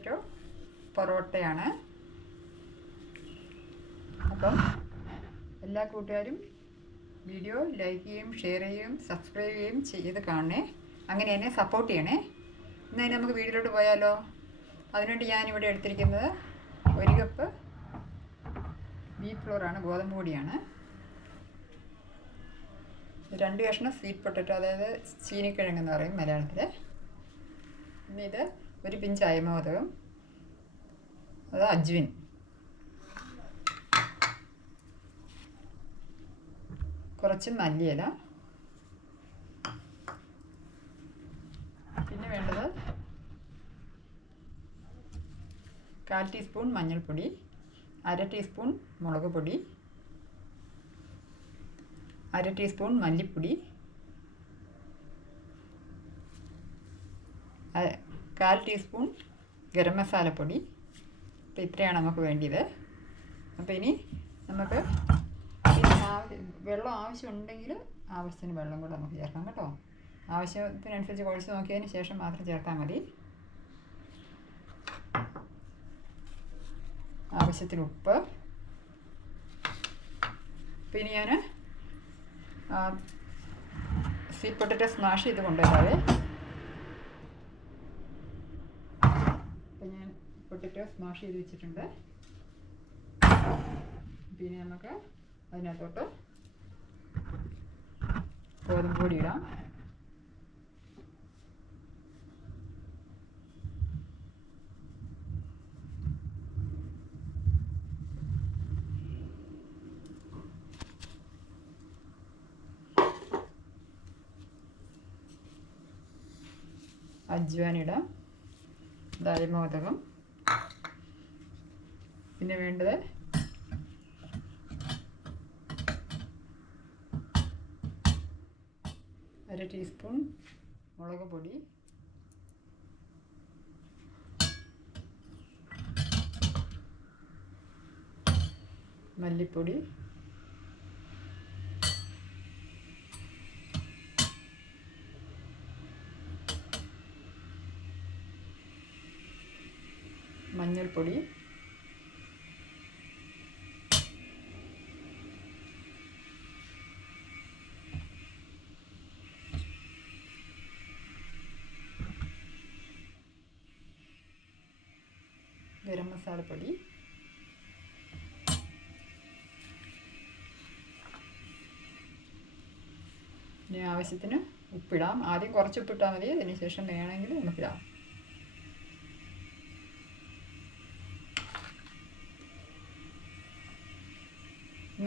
Potato പൊറോട്ടയാണ്. അപ്പം എല്ലാ കൂട്ടുകാരും വീഡിയോ ലൈക്ക് ചെയ്യും, ഷെയർ ചെയ്യും, സബ്സ്ക്രൈബ് ചെയ്യും ചെയ്ത് കാണണേ. അങ്ങനെ എന്നെ സപ്പോർട്ട് ചെയ്യണേ. ഇന്നതിന് നമുക്ക് വീഡിയോയിലോട്ട് പോയാലോ? അതിനുവേണ്ടി ഞാനിവിടെ എടുത്തിരിക്കുന്നത് 1 കപ്പ് വീറ്റ് ഫ്ലോറാണ്, ഗോതമ്പ് പൊടിയാണ്. 2 കഷ്ണം സ്വീറ്റ് പൊട്ടറ്റോ, അതായത് ചീനിക്കിഴങ്ങെന്ന് പറയും മലയാളത്തിൽ. പിന്നെ ഇത് 1 പിഞ്ച് അയമോദകം, അത് അജ്വിൻ, കുറച്ച് മല്ലിയില, പിന്നെ വേണ്ടത് 1/4 ടീസ്പൂൺ മഞ്ഞൾപ്പൊടി, 1/2 ടീസ്പൂൺ മുളക് പൊടി, 1/2 ടീസ്പൂൺ മല്ലിപ്പൊടി, 1/4 ടീസ്പൂൺ ഗരം മസാലപ്പൊടി. അപ്പോൾ ഇത്രയാണ് നമുക്ക് വേണ്ടിയത്. അപ്പോൾ ഇനി നമുക്ക് വെള്ളം ആവശ്യമുണ്ടെങ്കിൽ ആവശ്യത്തിന് വെള്ളം കൂടെ നമുക്ക് ചേർക്കാം കേട്ടോ. ആവശ്യത്തിനനുസരിച്ച് കുഴച്ച് നോക്കിയതിന് ശേഷം മാത്രം ചേർത്താൽ മതി. ആവശ്യത്തിന് ഉപ്പ്. പിന്നെ ഞാൻ സ്വീറ്റ് പൊട്ടറ്റോ സ്മാഷ് ചെയ്ത് കൊണ്ടുവരാവേ. അപ്പം ഞാൻ പൊട്ടറ്റോ സ്മാഷ് ചെയ്ത് വെച്ചിട്ടുണ്ട്. പിന്നെ നമുക്ക് അതിനകത്തോട്ട് ഗോതമ്പ് പൊടി ഇടാം. അജ്വാൻ ഇടാം, അയമോദകം. പിന്നെ വേണ്ടത് അര ടീസ്പൂൺ മുളക് പൊടി, മല്ലിപ്പൊടി, മഞ്ഞൾപ്പൊടി, ഗരം മസാലപ്പൊടി, ഇനി ആവശ്യത്തിന് ഉപ്പിടാം. ആദ്യം കുറച്ച് ഉപ്പിട്ടാൽ മതി, അതിന് ശേഷം വേണമെങ്കിൽ നമുക്കിടാം.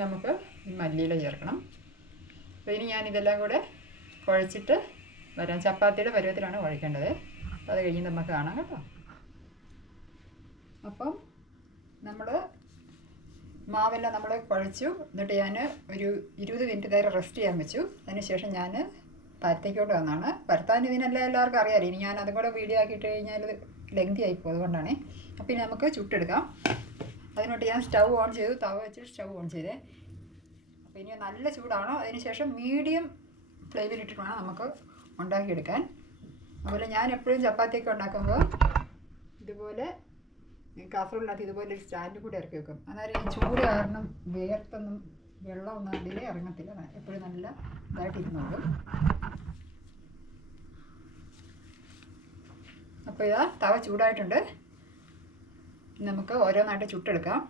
നമുക്ക് ഈ മല്ലിയില ചേർക്കണം. അപ്പോൾ ഇനി ഞാനിതെല്ലാം കൂടെ കുഴച്ചിട്ട് വരാം. ചപ്പാത്തിയുടെ പരുവത്തിലാണ് കുഴക്കേണ്ടത്. അപ്പോൾ അത് കഴിഞ്ഞ് നമുക്ക് കാണാം കേട്ടോ. അപ്പം നമ്മൾ മാവെല്ലാം നമ്മൾ കുഴച്ചു. എന്നിട്ട് ഞാൻ ഒരു 20 മിനിറ്റ് നേരം റെസ്റ്റ് ചെയ്യാൻ വെച്ചു. അതിനുശേഷം ഞാൻ പരത്തേക്കോട്ട് വന്നാണ്. പരത്താൻ ഇതിനെല്ലാം എല്ലാവർക്കും അറിയാമല്ലോ. ഇനി ഞാൻ അതും കൂടെ വീഡിയോ ആക്കിയിട്ട് കഴിഞ്ഞാൽ ലെങ്തി ആയിപ്പോൾ, അതുകൊണ്ടാണ്. അപ്പം ഇനി നമുക്ക് ചുട്ടെടുക്കാം. അതിനോട്ട് ഞാൻ സ്റ്റൗ ഓൺ ചെയ്തു, തവ വെച്ച് സ്റ്റൗ ഓൺ ചെയ്തേ. അപ്പോൾ ഇനി നല്ല ചൂടാണ്. അതിനുശേഷം മീഡിയം ഫ്ലെയിമിലിട്ടിട്ട് വേണം നമുക്ക് ഉണ്ടാക്കിയെടുക്കാൻ. അതുപോലെ ഞാൻ എപ്പോഴും ചപ്പാത്തിയൊക്കെ ഉണ്ടാക്കുമ്പോൾ ഇതുപോലെ കാസറോളിനകത്ത് ഇതുപോലെ ഒരു സ്റ്റാൻഡ് കൂടി ഇറക്കി വെക്കും. അന്നേരം ഈ ചൂട് കാരണം വേർത്തൊന്നും വെള്ളമൊന്നും അതിലേ ഇറങ്ങത്തില്ല. എപ്പോഴും നല്ല ഇതായിട്ടിരുന്നുള്ളൂ. അപ്പോൾ ഇതാ തവ ചൂടായിട്ടുണ്ട്. നമുക്ക് ഓരോന്നായിട്ട് ചുട്ടെടുക്കാം.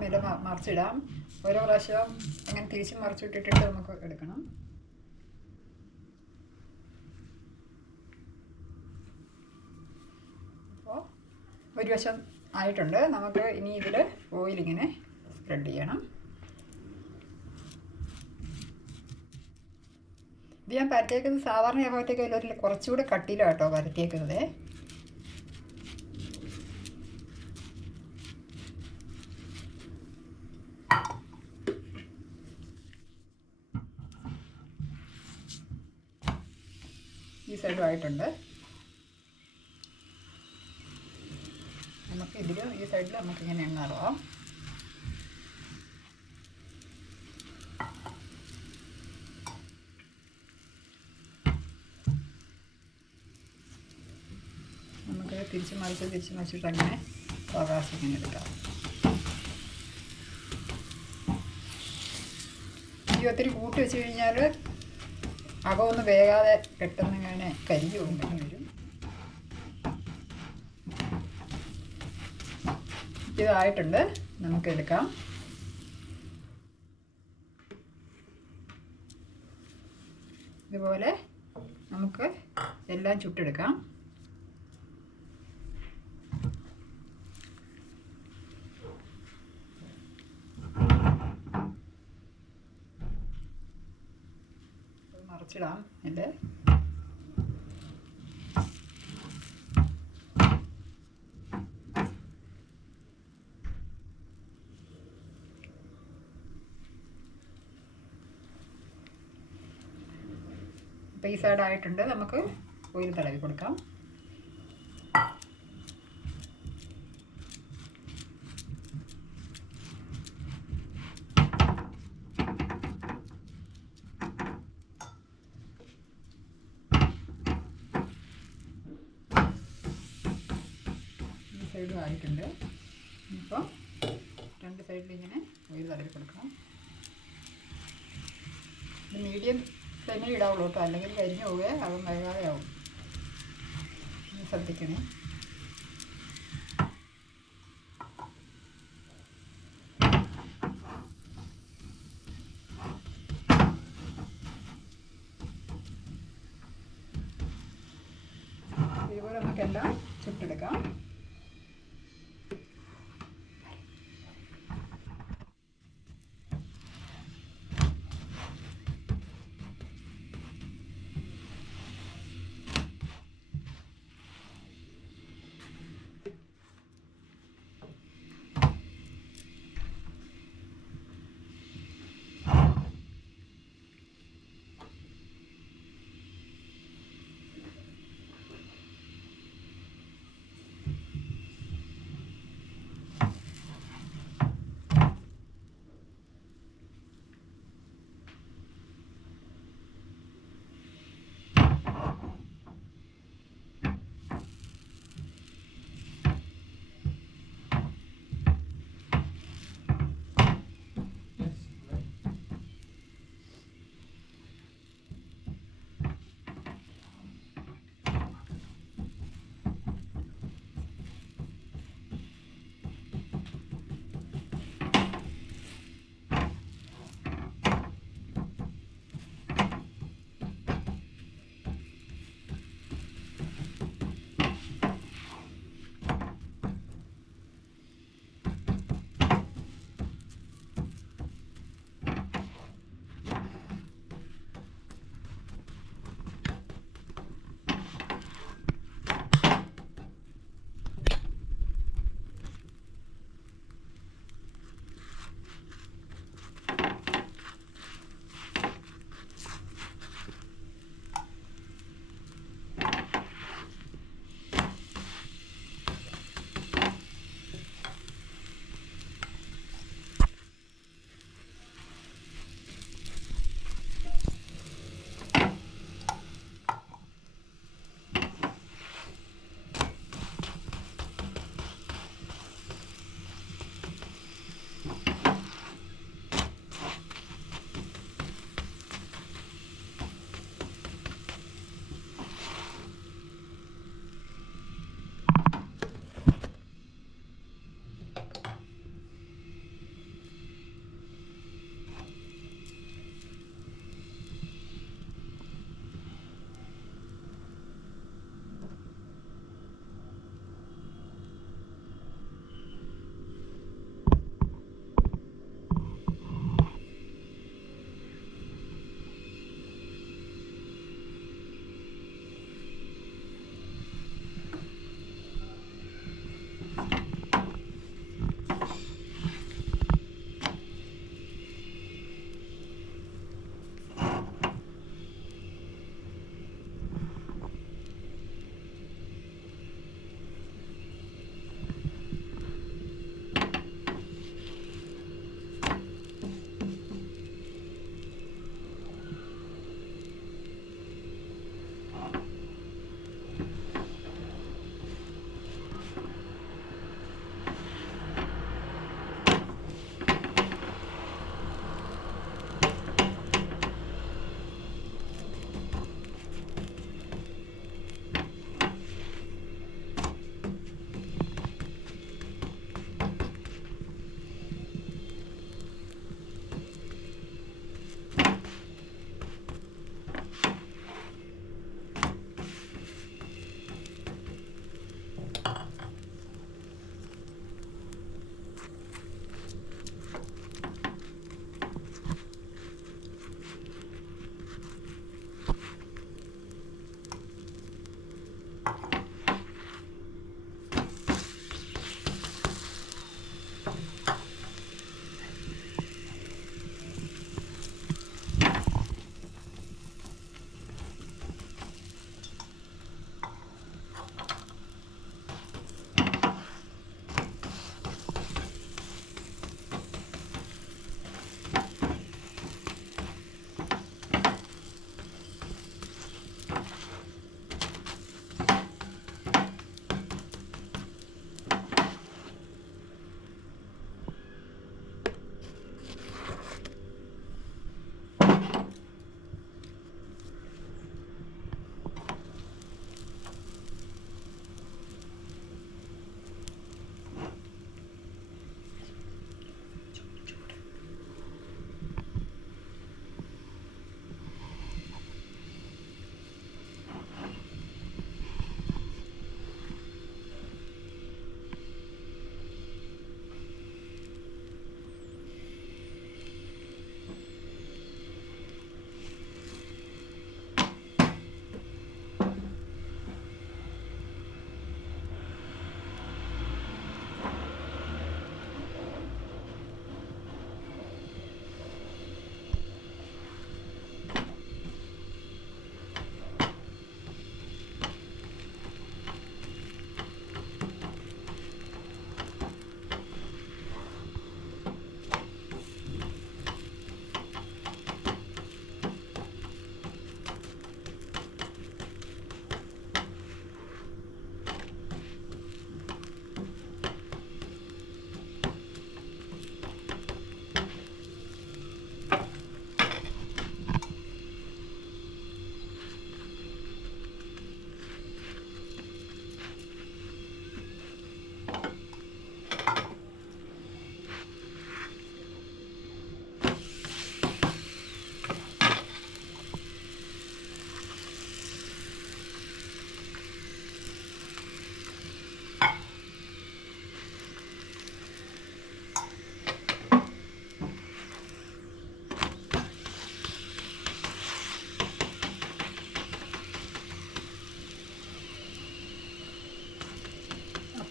മെല്ലെ മറിച്ചിടാം. ഓരോ പ്രാവശ്യവും അങ്ങനെ തിരിച്ചും മറിച്ചിട്ടിട്ട് നമുക്ക് എടുക്കണം. അപ്പോൾ ഒരു വശം ആയിട്ടുണ്ട്. നമുക്ക് ഇനി ഇതിൽ ഓയിലിങ്ങനെ സ്പ്രെഡ് ചെയ്യണം. ഇത് ഞാൻ പരത്തിയേക്കുന്നത് സാധാരണ ചപ്പാത്തിയൊക്കെ ഒരു കുറച്ചുകൂടെ കട്ടിയിലാണ് കേട്ടോ പരത്തിയേക്കുന്നത്. ഈ സൈഡും ആയിട്ടുണ്ട്. നമുക്ക് ഇതിൽ ഈ സൈഡിൽ നമുക്കിങ്ങനെ എണ്ണ ഇടാം. തിരിച്ച് മറിച്ചിട്ട് അങ്ങനെ അവകാശം ഇങ്ങനെ എടുക്കാം. ഈ ഒത്തിരി കൂട്ടി വെച്ച് കഴിഞ്ഞാൽ അകമൊന്ന് വേകാതെ പെട്ടെന്ന് ഇങ്ങനെ കരിഞ്ഞു കൊണ്ടുവന്ന് വരും. ഇതായിട്ടുണ്ട്, നമുക്കെടുക്കാം. ഇതുപോലെ നമുക്ക് എല്ലാം ചുട്ടെടുക്കാം. മറിച്ചിടാം. എൻ്റെ അപ്പോൾ ഈ സൈഡായിട്ടുണ്ട്, നമുക്ക് ഓയിൽ തടവി കൊടുക്കാം. ഈ സൈഡും ആയിട്ടുണ്ട്. ഇപ്പോൾ രണ്ട് സൈഡിൽ ഇങ്ങനെ ഓയിൽ തടവി കൊടുക്കാം. ഇത് മീഡിയം തന്നെ ഇടാവുള്ളൂ കേട്ടോ, അല്ലെങ്കിൽ കരിഞ്ഞു പോവുക, അതും വേകാതെ ആവും. ശ്രദ്ധിക്കണേ. ഇതുപോലെ നമുക്കെല്ലാം ചുട്ടെടുക്കാം.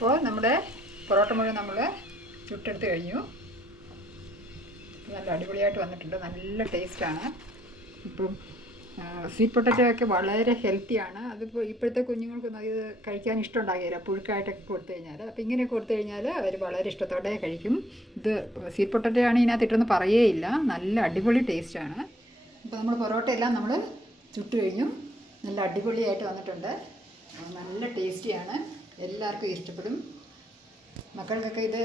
അപ്പോൾ നമ്മുടെ പൊറോട്ട മുഴുവൻ നമ്മൾ ചുട്ടെടുത്ത് കഴിഞ്ഞു. നല്ല അടിപൊളിയായിട്ട് വന്നിട്ടുണ്ട്, നല്ല ടേസ്റ്റാണ്. ഇപ്പം സ്വീറ്റ് പൊട്ടറ്റോ ഒക്കെ വളരെ ഹെൽത്തിയാണ്. അതിപ്പോൾ ഇപ്പോഴത്തെ കുഞ്ഞുങ്ങൾക്കൊന്നും അത് കഴിക്കാൻ ഇഷ്ടമുണ്ടാകില്ല, പുഴുക്കായിട്ടൊക്കെ കൊടുത്തു കഴിഞ്ഞാൽ. അപ്പോൾ ഇങ്ങനെ കൊടുത്തു കഴിഞ്ഞാൽ അവർ വളരെ ഇഷ്ടത്തോടെ കഴിക്കും. ഇത് സ്വീറ്റ് പൊട്ടറ്റോ ആണ് ഇതിനകത്ത് ഇട്ടൊന്നും പറയേയില്ല, നല്ല അടിപൊളി ടേസ്റ്റാണ്. ഇപ്പോൾ നമ്മൾ പൊറോട്ട എല്ലാം നമ്മൾ ചുട്ട് കഴിഞ്ഞു, നല്ല അടിപൊളിയായിട്ട് വന്നിട്ടുണ്ട്, നല്ല ടേസ്റ്റിയാണ്, എല്ലാവർക്കും ഇഷ്ടപ്പെടും. മക്കൾക്കൊക്കെ ഇത്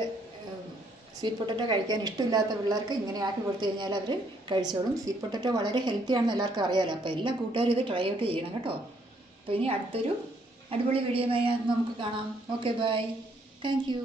സ്വീറ്റ് പൊട്ടറ്റോ കഴിക്കാൻ ഇഷ്ടമില്ലാത്ത പിള്ളേർക്ക് ഇങ്ങനെ ആക്കി കൊടുത്തു കഴിഞ്ഞാൽ അവർ കഴിച്ചോളും. സ്വീറ്റ് പൊട്ടറ്റോ വളരെ ഹെൽത്തി ആണെന്ന് എല്ലാവർക്കും അറിയാമല്ലോ. അപ്പോൾ എല്ലാ കൂട്ടുകാരും ഇത് ട്രൈ ഔട്ട് ചെയ്യണം കേട്ടോ. അപ്പോൾ ഇനി അടുത്തൊരു അടിപൊളി വീഡിയോയുമായി നമുക്ക് കാണാം. Okay, bye, thank U.